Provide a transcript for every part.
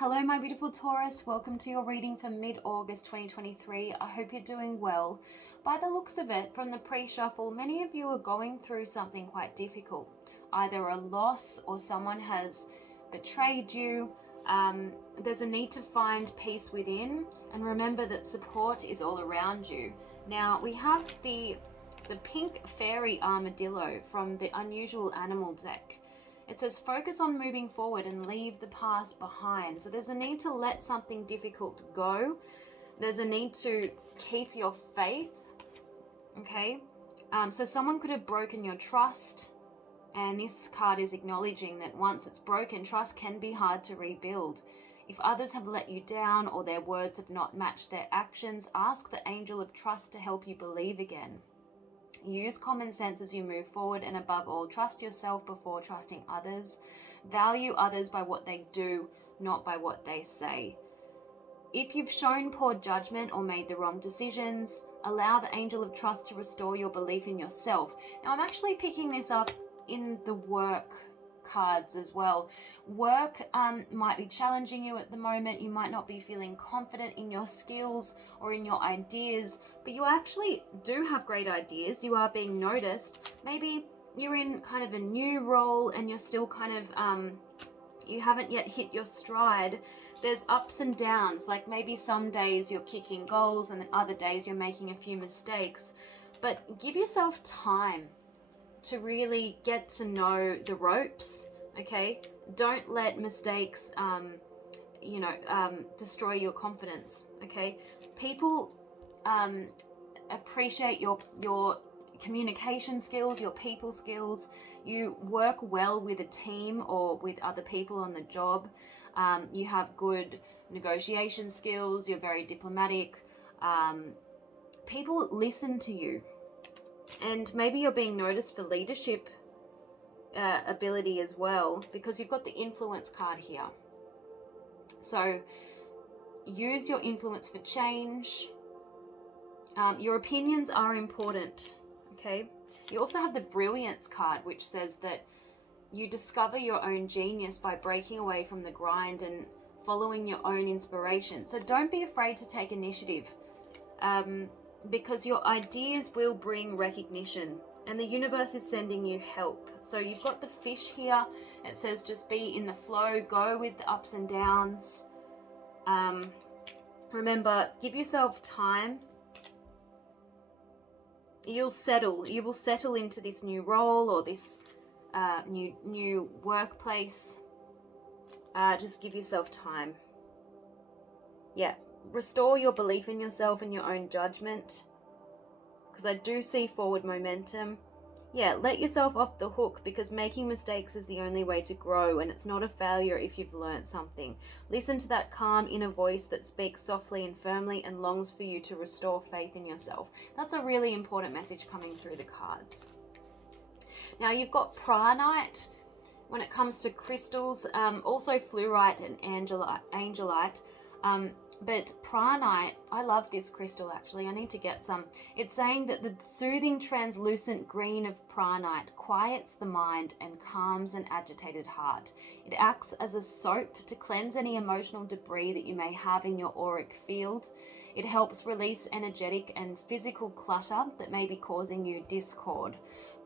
Hello, my beautiful Taurus. Welcome to your reading for mid-August 2023. I hope you're doing well. By the looks of it, from the pre-shuffle, many of you are going through something quite difficult. Either a loss or someone has betrayed you. There's a need to find peace within, and remember that support is all around you. Now, we have the pink fairy armadillo from the Unusual Animal deck. It says focus on moving forward and leave the past behind. So there's a need to let something difficult go. There's a need to keep your faith. Okay. So someone could have broken your trust. And this card is acknowledging that once it's broken, trust can be hard to rebuild. If others have let you down or their words have not matched their actions, ask the angel of trust to help you believe again. Use common sense as you move forward, and above all, trust yourself before trusting others. Value others by what they do, not by what they say. If you've shown poor judgment or made the wrong decisions, allow the angel of trust to restore your belief in yourself. Now, I'm actually picking this up in the work cards as well. Work might be challenging you at the moment. You might not be feeling confident in your skills or in your ideas, but you actually do have great ideas. You are being noticed. Maybe you're in kind of a new role and you're still kind of you haven't yet hit your stride. There's ups and downs. Like maybe some days you're kicking goals and then other days you're making a few mistakes, but give yourself time to really get to know the ropes. Okay, don't let mistakes destroy your confidence. Okay, people appreciate your communication skills, your people skills. You work well with a team or with other people on the job. You have good negotiation skills. You're very diplomatic. People listen to you. And maybe you're being noticed for leadership ability as well, because you've got the influence card here. So use your influence for change. Your opinions are important, okay? You also have the brilliance card, which says that you discover your own genius by breaking away from the grind and following your own inspiration. So don't be afraid to take initiative. Because your ideas will bring recognition and the universe is sending you help. So you've got the fish here. It says just be in the flow, go with the ups and downs. Remember, give yourself time. You will settle into this new role or this new workplace. Just give yourself time. Yeah. Restore your belief in yourself and your own judgment, because I do see forward momentum. Yeah, let yourself off the hook, because making mistakes is the only way to grow, and it's not a failure if you've learned something. Listen to that calm inner voice that speaks softly and firmly and longs for you to restore faith in yourself. That's a really important message coming through the cards. Now you've got Pranite when it comes to crystals, also fluorite and angelite. But Pranite, I love this crystal actually. I need to get some. It's saying that the soothing translucent green of Pranite quiets the mind and calms an agitated heart. It acts as a soap to cleanse any emotional debris that you may have in your auric field. It helps release energetic and physical clutter that may be causing you discord.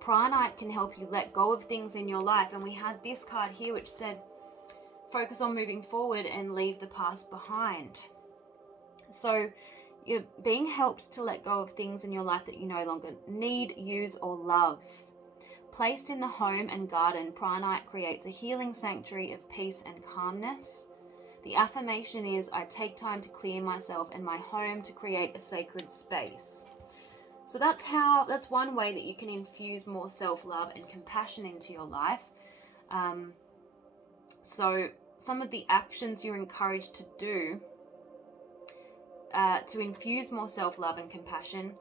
Pranite can help you let go of things in your life. And we had this card here which said, focus on moving forward and leave the past behind. So you're being helped to let go of things in your life that you no longer need, use, or love. Placed in the home and garden, Pranite creates a healing sanctuary of peace and calmness. The affirmation is, I take time to clear myself and my home to create a sacred space. So that's one way that you can infuse more self-love and compassion into your life. So some of the actions you're encouraged to do to infuse more self-love and compassion: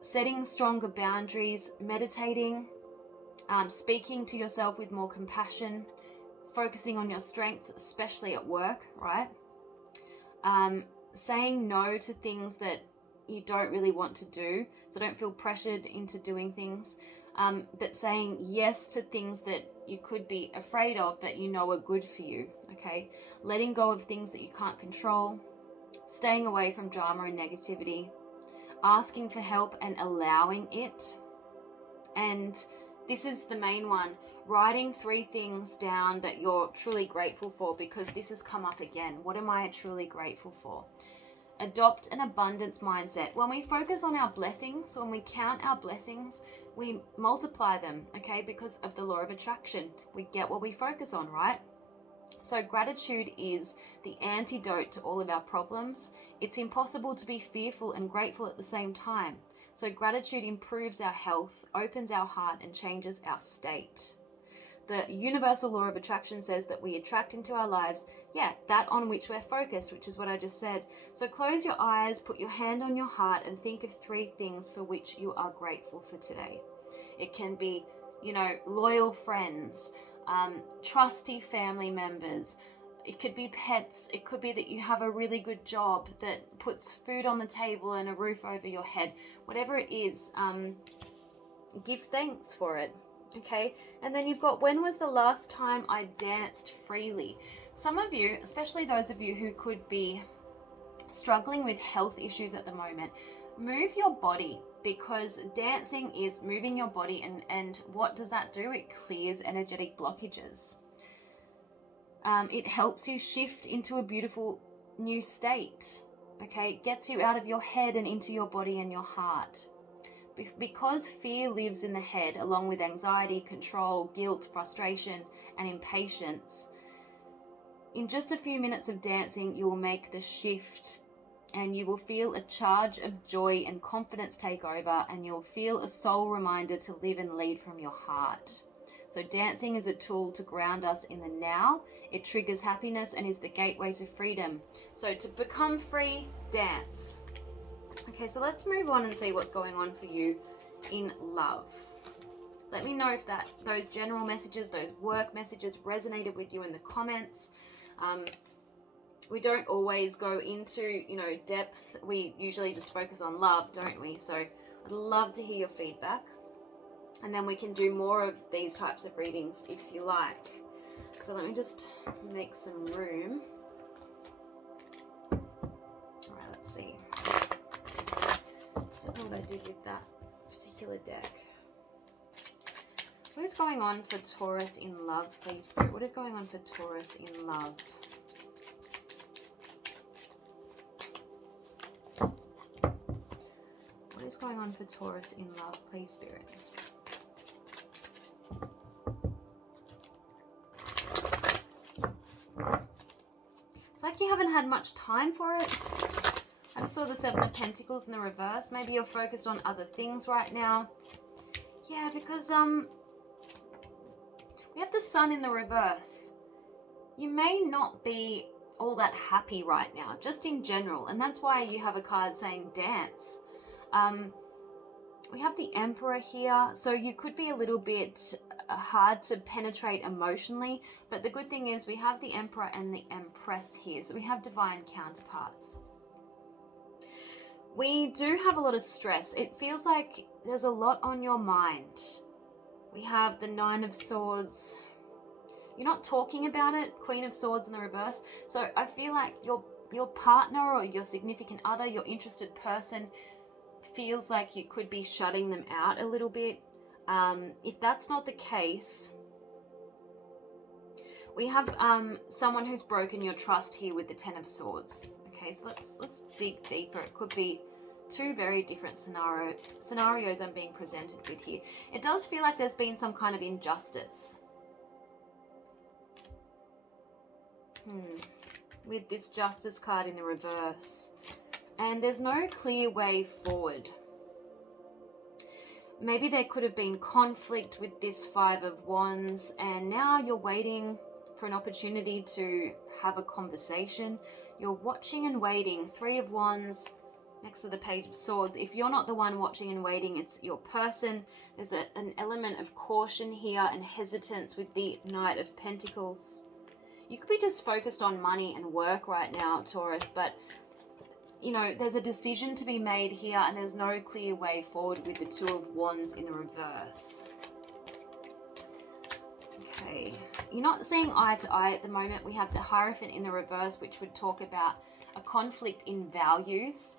setting stronger boundaries, meditating, speaking to yourself with more compassion, focusing on your strengths, especially at work, right? Saying no to things that you don't really want to do, so don't feel pressured into doing things. but saying yes to things that you could be afraid of, but you know are good for you, okay? Letting go of things that you can't control, staying away from drama and negativity, asking for help and allowing it. And this is the main one, writing 3 things down that you're truly grateful for, because this has come up again. What am I truly grateful for? Adopt an abundance mindset. When we focus on our blessings, when we count our blessings, we multiply them, okay? Because of the law of attraction. We get what we focus on, right? So gratitude is the antidote to all of our problems. It's impossible to be fearful and grateful at the same time. So gratitude improves our health, opens our heart, and changes our state. The universal law of attraction says that we attract into our lives, that on which we're focused, which is what I just said. So close your eyes, put your hand on your heart, and think of 3 things for which you are grateful for today. It can be, loyal friends, trusty family members. It could be pets. It could be that you have a really good job that puts food on the table and a roof over your head. Whatever it is, give thanks for it. Okay, and then you've got, when was the last time I danced freely? Some of you, especially those of you who could be struggling with health issues at the moment, move your body, because dancing is moving your body, and what does that do? It clears energetic blockages. It helps you shift into a beautiful new state. Okay, it gets you out of your head and into your body and your heart. Because fear lives in the head, along with anxiety, control, guilt, frustration, and impatience, in just a few minutes of dancing, you will make the shift, and you will feel a charge of joy and confidence take over, and you'll feel a soul reminder to live and lead from your heart. So dancing is a tool to ground us in the now. It triggers happiness and is the gateway to freedom. So to become free, dance. Okay, so let's move on and see what's going on for you in love. Let me know if those general messages, those work messages resonated with you in the comments. We don't always go into, depth. We usually just focus on love, don't we? So I'd love to hear your feedback. And then we can do more of these types of readings if you like. So let me just make some room. All right, let's see. Don't know what I did with that particular deck. What is going on for Taurus in love, please, Spirit? What is going on for Taurus in love? What is going on for Taurus in love, please, Spirit? It's like you haven't had much time for it. I saw the 7 of Pentacles in the reverse. Maybe you're focused on other things right now. Yeah, because we have the Sun in the reverse. You may not be all that happy right now, just in general. And that's why you have a card saying dance. We have the Emperor here. So you could be a little bit hard to penetrate emotionally. But the good thing is we have the Emperor and the Empress here. So we have divine counterparts. We do have a lot of stress. It feels like there's a lot on your mind. We have the 9 of Swords. You're not talking about it. Queen of Swords in the reverse. So I feel like your partner or your significant other, your interested person, feels like you could be shutting them out a little bit. If that's not the case, we have someone who's broken your trust here with the 10 of Swords. Okay, so let's dig deeper. It could be 2 very different scenarios I'm being presented with here. It does feel like there's been some kind of injustice. With this Justice card in the reverse. And there's no clear way forward. Maybe there could have been conflict with this 5 of Wands, and now you're waiting for an opportunity to have a conversation. You're watching and waiting. 3 of Wands next to the Page of Swords. If you're not the one watching and waiting, it's your person. There's an element of caution here and hesitance with the Knight of Pentacles. You could be just focused on money and work right now, Taurus, but you know, there's a decision to be made here, and there's no clear way forward with the Two of Wands in the reverse. Okay, you're not seeing eye to eye at the moment. We have the Hierophant in the reverse, which would talk about a conflict in values.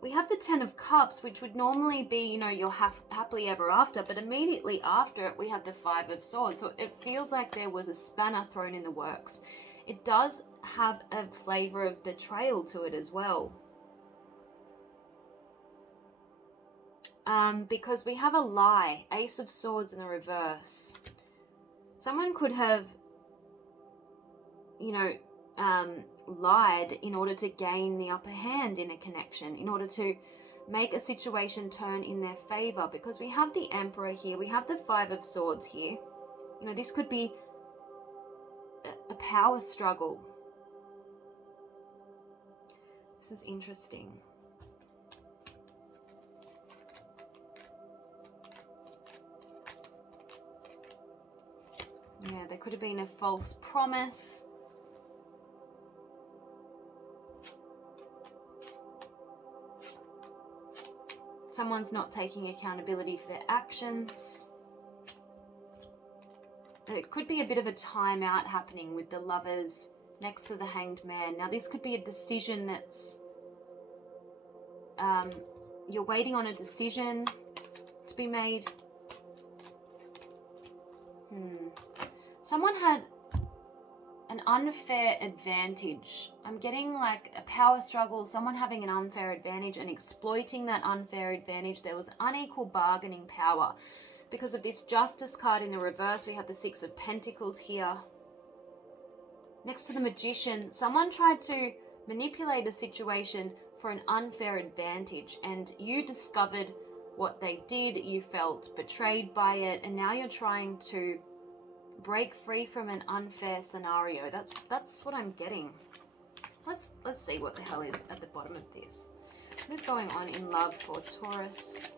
We have the Ten of Cups, which would normally be, you know, your happily ever after, but immediately after it, we have the Five of Swords. So it feels like there was a spanner thrown in the works. It does have a flavor of betrayal to it as well. Because we have a lie, Ace of Swords in the reverse. Someone could have, you know, lied in order to gain the upper hand in a connection, in order to make a situation turn in their favor, because we have the Emperor here, we have the Five of Swords here. You know, this could be a power struggle. This is interesting. Yeah, there could have been a false promise. Someone's not taking accountability for their actions. There could be a bit of a timeout happening with the Lovers next to the Hanged Man. Now, this could be a decision that's... you're waiting on a decision to be made. Someone had an unfair advantage. I'm getting like a power struggle, someone having an unfair advantage and exploiting that unfair advantage. There was unequal bargaining power. Because of this Justice card in the reverse, we have the Six of Pentacles here. Next to the Magician, someone tried to manipulate a situation for an unfair advantage, and you discovered what they did, you felt betrayed by it, and now you're trying to break free from an unfair scenario. That's what I'm getting. Let's see what the hell is at the bottom of this. What is going on in love for Taurus?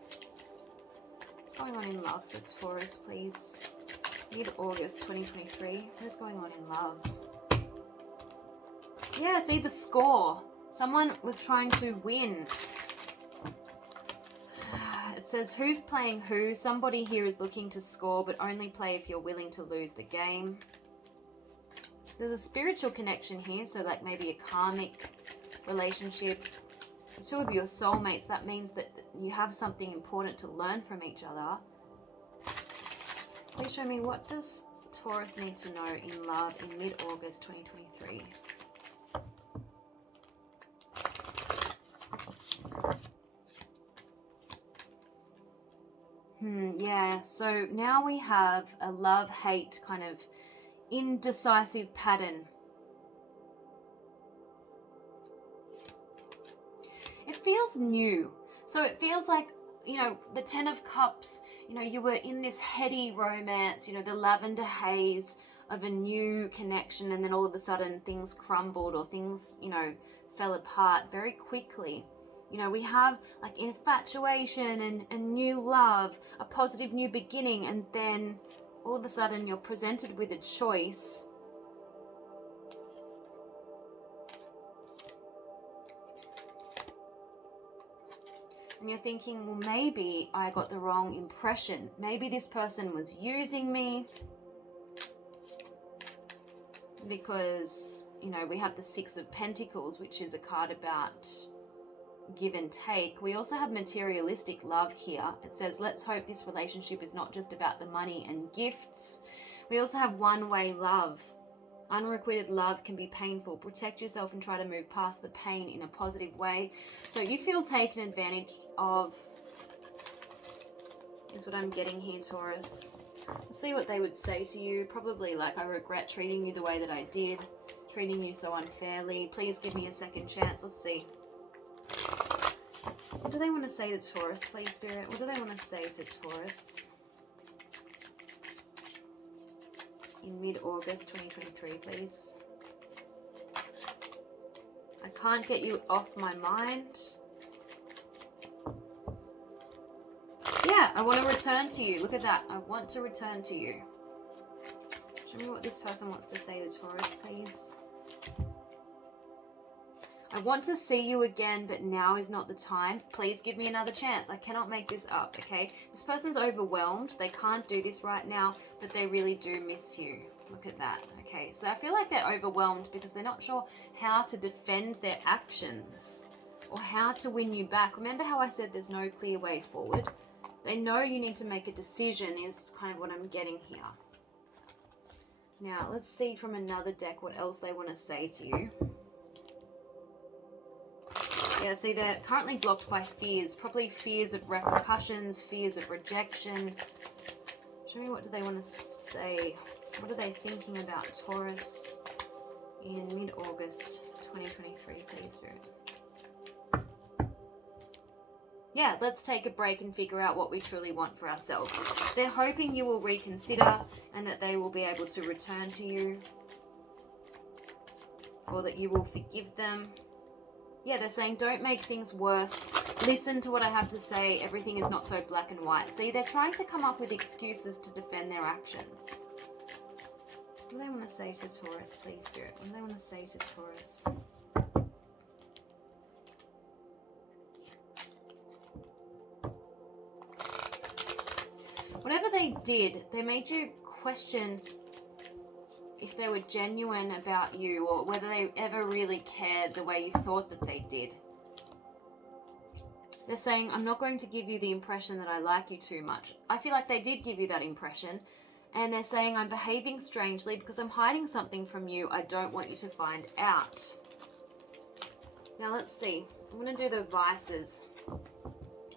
What's going on in love for Taurus, please? Mid-August 2023. What is going on in love? Yeah, see the score. Someone was trying to win. It says, who's playing who? Somebody here is looking to score, but only play if you're willing to lose the game. There's a spiritual connection here, so like maybe a karmic relationship. The two of you are soulmates. That means that you have something important to learn from each other. Please show me, what does Taurus need to know in love in mid-August 2023? Yeah, so now we have a love-hate kind of indecisive pattern. It feels new. So it feels like, you know, the Ten of Cups, you know, you were in this heady romance, you know, the lavender haze of a new connection, and then all of a sudden things crumbled, or things, you know, fell apart very quickly. You know, we have like infatuation and new love, a positive new beginning, and then all of a sudden you're presented with a choice. And you're thinking, well, maybe I got the wrong impression. Maybe this person was using me. Because, you know, we have the Six of Pentacles, which is a card about give and take. We also have materialistic love here. It says, let's hope this relationship is not just about the money and gifts. We also have one-way love. Unrequited love can be painful. Protect yourself and try to move past the pain in a positive way. So you feel taken advantage of, is what I'm getting here, Taurus. Let's see what they would say to you. Probably like, I regret treating you the way that I did, treating you so unfairly. Please give me a second chance. Let's see. What do they want to say to Taurus, please, Spirit? What do they want to say to Taurus in mid-August 2023, please? I can't get you off my mind. Yeah, I want to return to you. Look at that. I want to return to you. Show me what this person wants to say to Taurus, please. I want to see you again, but now is not the time. Please give me another chance. I cannot make this up, okay? This person's overwhelmed. They can't do this right now, but they really do miss you. Look at that. Okay, so I feel like they're overwhelmed because they're not sure how to defend their actions or how to win you back. Remember how I said there's no clear way forward? They know you need to make a decision is kind of what I'm getting here. Now, let's see from another deck what else they want to say to you. Yeah, see, they're currently blocked by fears. Probably fears of repercussions, fears of rejection. Show me, what do they want to say? What are they thinking about Taurus in mid-August 2023, please, Spirit? Yeah, let's take a break and figure out what we truly want for ourselves. They're hoping you will reconsider and that they will be able to return to you, or that you will forgive them. Yeah, they're saying don't make things worse. Listen to what I have to say. Everything is not so black and white. See, they're trying to come up with excuses to defend their actions. What do they want to say to Taurus, please, Spirit? What do they want to say to Taurus? Whatever they did, they made you question if they were genuine about you or whether they ever really cared the way you thought that they did. They're saying, I'm not going to give you the impression that I like you too much. I feel like they did give you that impression. And they're saying, I'm behaving strangely because I'm hiding something from you I don't want you to find out. Now let's see. I'm going to do the vices.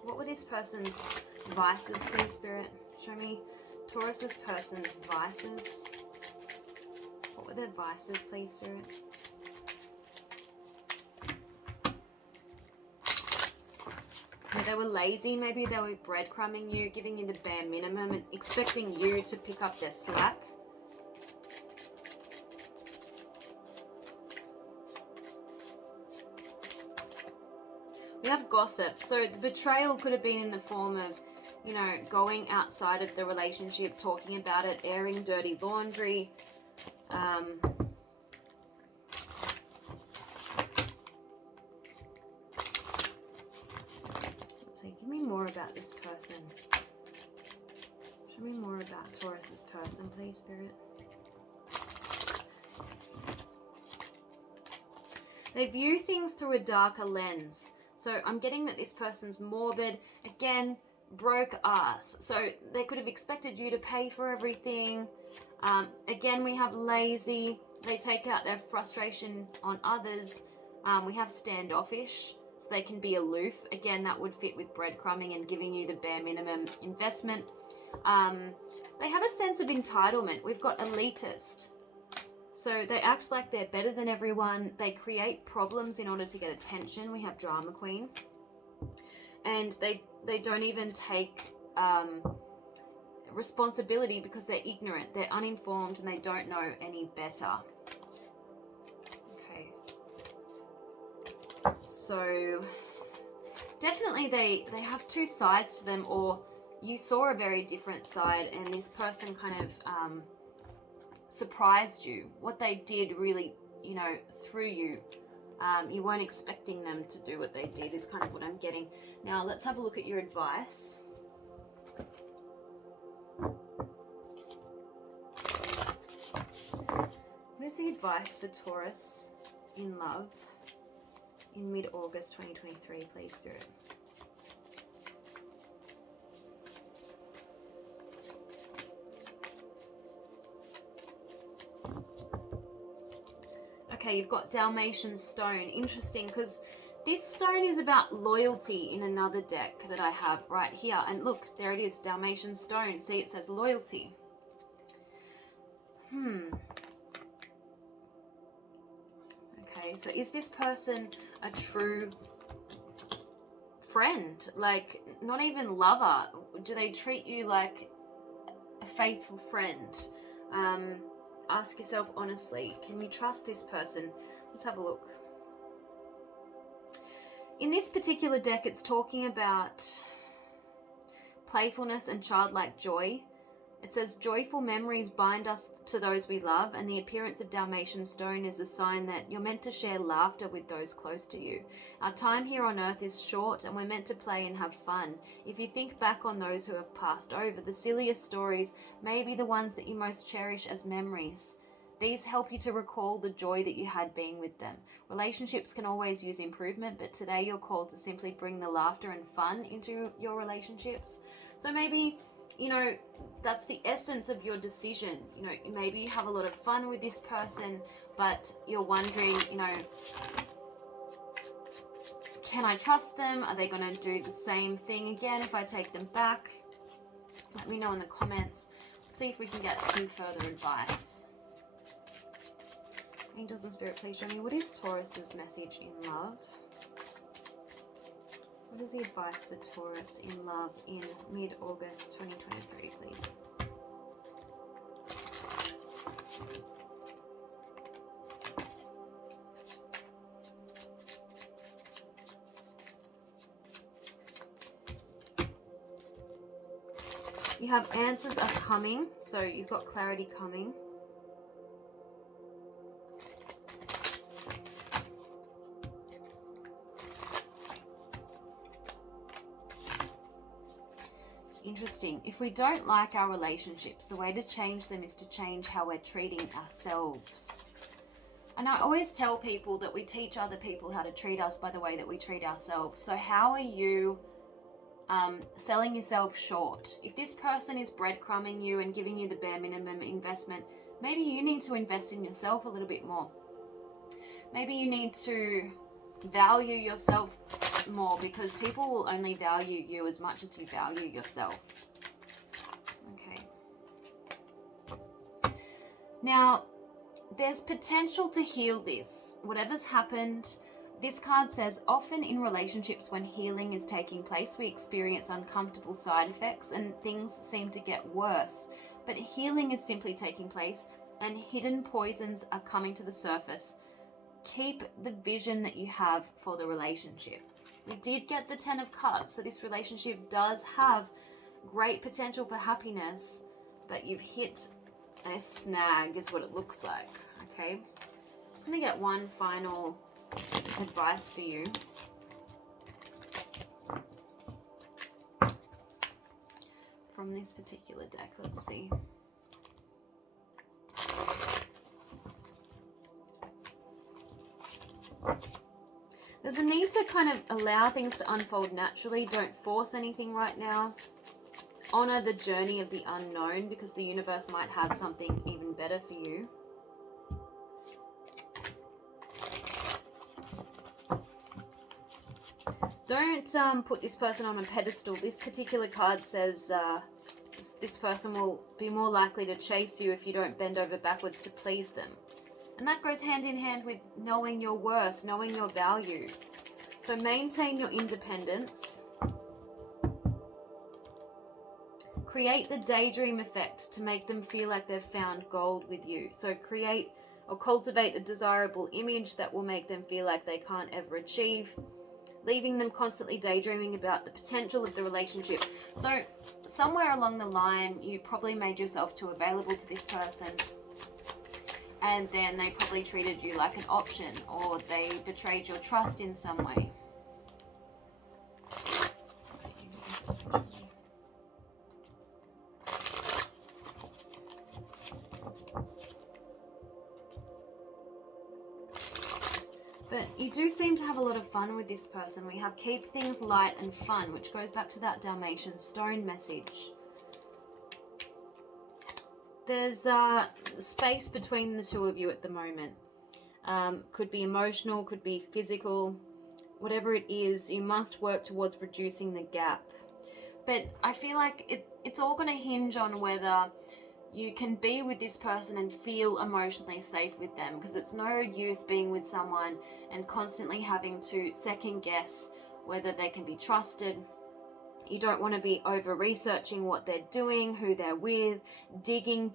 What were this person's vices, please, Spirit? Show me Taurus's person's vices. What were their vices, please, Spirit? Maybe they were lazy. Maybe they were breadcrumbing you, giving you the bare minimum and expecting you to pick up their slack. We have gossip. So the betrayal could have been in the form of, you know, going outside of the relationship, talking about it, airing dirty laundry. Let's see, give me more about this person. Show me more about Taurus's person, please, Spirit. They view things through a darker lens. So I'm getting that this person's morbid. Again, broke ass. So they could have expected you to pay for everything. Again, we have lazy. They take out their frustration on others. We have standoffish. So they can be aloof. Again, that would fit with breadcrumbing and giving you the bare minimum investment. They have a sense of entitlement. We've got elitist. So they act like they're better than everyone. They create problems in order to get attention. We have drama queen. And they don't even take responsibility because they're ignorant. They're uninformed and they don't know any better. Okay. So definitely they have two sides to them, or you saw a very different side and this person kind of surprised you. What they did really, you know, threw you. You weren't expecting them to do what they did is kind of what I'm getting. Now let's have a look at your advice. What is the advice for Taurus in love in mid-August 2023, please, Spirit? Okay, you've got Dalmatian stone. Interesting, because this stone is about loyalty in another deck that I have right here. And look, there it is, Dalmatian stone. See, it says loyalty. Okay, so is this person a true friend? Like, not even lover? Do they treat you like a faithful friend? Ask yourself honestly, can you trust this person? Let's have a look. In this particular deck, it's talking about playfulness and childlike joy. It says, joyful memories bind us to those we love, and the appearance of Dalmatian stone is a sign that you're meant to share laughter with those close to you. Our time here on earth is short, and we're meant to play and have fun. If you think back on those who have passed over, the silliest stories may be the ones that you most cherish as memories. These help you to recall the joy that you had being with them. Relationships can always use improvement, but today you're called to simply bring the laughter and fun into your relationships. So maybe, that's the essence of your decision. Maybe you have a lot of fun with this person, but you're wondering, can I trust them? Are they going to do the same thing again if I take them back? Let me know in the comments. Let's see if we can get some further advice. Angels and Spirit, please show me, what is Taurus's message in love? What is the advice for Taurus in love in mid-August 2023, please? You have answers are coming, so you've got clarity coming. Interesting. If we don't like our relationships, the way to change them is to change how we're treating ourselves. And I always tell people that we teach other people how to treat us by the way that we treat ourselves. So how are you selling yourself short? If this person is breadcrumbing you and giving you the bare minimum investment, maybe you need to invest in yourself a little bit more. Maybe you need to value yourself more, because people will only value you as much as you value yourself. Okay. Now, there's potential to heal this. Whatever's happened, this card says, often in relationships when healing is taking place, we experience uncomfortable side effects and things seem to get worse. But healing is simply taking place and hidden poisons are coming to the surface. Keep the vision that you have for the relationship. We did get the 10 of Cups, so this relationship does have great potential for happiness, but you've hit a snag is what it looks like, okay? I'm just going to get one final advice for you. From this particular deck, let's see. There's a need to kind of allow things to unfold naturally. Don't force anything right now. Honor the journey of the unknown, because the universe might have something even better for you. Don't put this person on a pedestal. This particular card says this person will be more likely to chase you if you don't bend over backwards to please them. And that goes hand in hand with knowing your worth, knowing your value. So maintain your independence. Create the daydream effect to make them feel like they've found gold with you. So create or cultivate a desirable image that will make them feel like they can't ever achieve, leaving them constantly daydreaming about the potential of the relationship. So somewhere along the line, you probably made yourself too available to this person, and then they probably treated you like an option, or they betrayed your trust in some way. But you do seem to have a lot of fun with this person. We have keep things light and fun, which goes back to that Dalmatian stone message. There's space between the two of you at the moment. Could be emotional, could be physical. Whatever it is, you must work towards reducing the gap. But I feel like it's all going to hinge on whether you can be with this person and feel emotionally safe with them, because it's no use being with someone and constantly having to second guess whether they can be trusted. You don't want to be over researching what they're doing, who they're with, digging,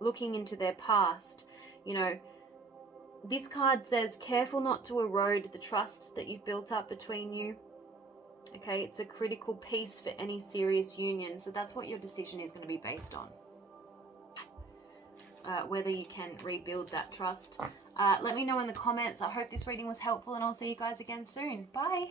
looking into their past. This card says, careful not to erode the trust that you've built up between you. Okay, it's a critical piece for any serious union. So that's what your decision is going to be based on. Whether you can rebuild that trust. Let me know in the comments. I hope this reading was helpful, and I'll see you guys again soon. Bye.